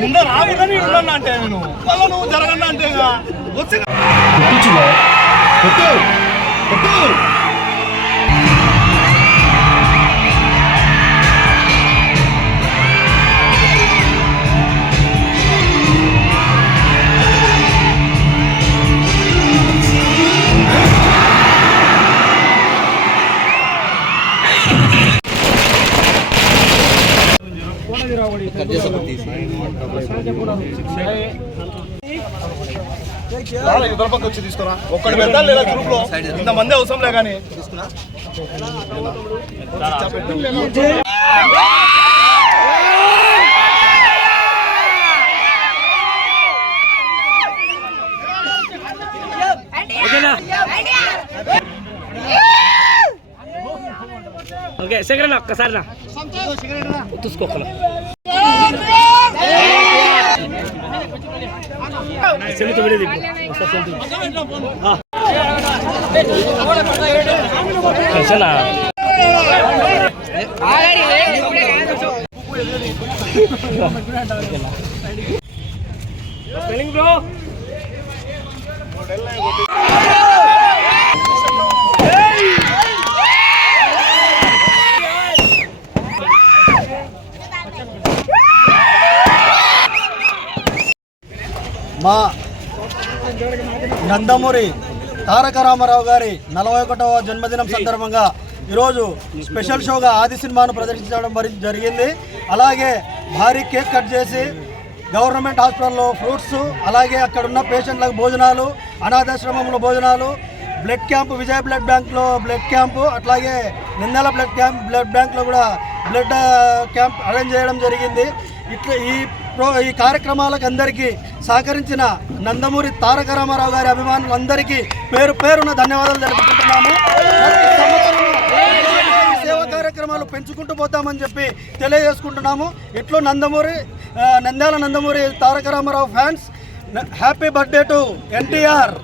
ముందు రాకుండా ఉండన్నా అంటే నేను మళ్ళీ నువ్వు జరగన్నా అంటే వచ్చి పక్క వచ్చి తీసుకురా ఒక్కడి పెడతా లేదా గ్రూప్ లో ఇంతమంది అవసరం లే కానీ ఓకే సెకండ్ ఒక్కసారి రా చూసుకో సెల్ఫీ వీడియో దిగు చలా స్పెల్లింగ్ బ్రో మా నందమూరి తారక రామారావు గారి 41వ జన్మదినం సందర్భంగా ఈరోజు స్పెషల్ షోగా ఆది సినిమాను ప్రదర్శించడం జరిగింది. అలాగే భారీ కేక్ కట్ చేసి గవర్నమెంట్ హాస్పిటల్లో ఫ్రూట్స్, అలాగే అక్కడున్న పేషెంట్లకు భోజనాలు, అనాథాశ్రమంలో భోజనాలు, బ్లడ్ క్యాంపు, విజయ బ్లడ్ బ్యాంక్లో బ్లడ్ క్యాంపు, అట్లాగే నిందెల బ్లడ్ బ్యాంక్లో కూడా బ్లడ్ క్యాంప్ అరేంజ్ చేయడం జరిగింది. ఇట్లా ఈ కార్యక్రమాలకు అందరికీ సహకరించిన నందమూరి తారక రామారావు గారి అభిమానులందరికీ పేరు పేరున ధన్యవాదాలు తెలుపుకుంటున్నాము. సేవా కార్యక్రమాలు పెంచుకుంటూ పోతామని చెప్పి తెలియజేసుకుంటున్నాము. ఇట్లు Nandyal Nandamuri Taraka Ramarao fans happy birthday to NTR.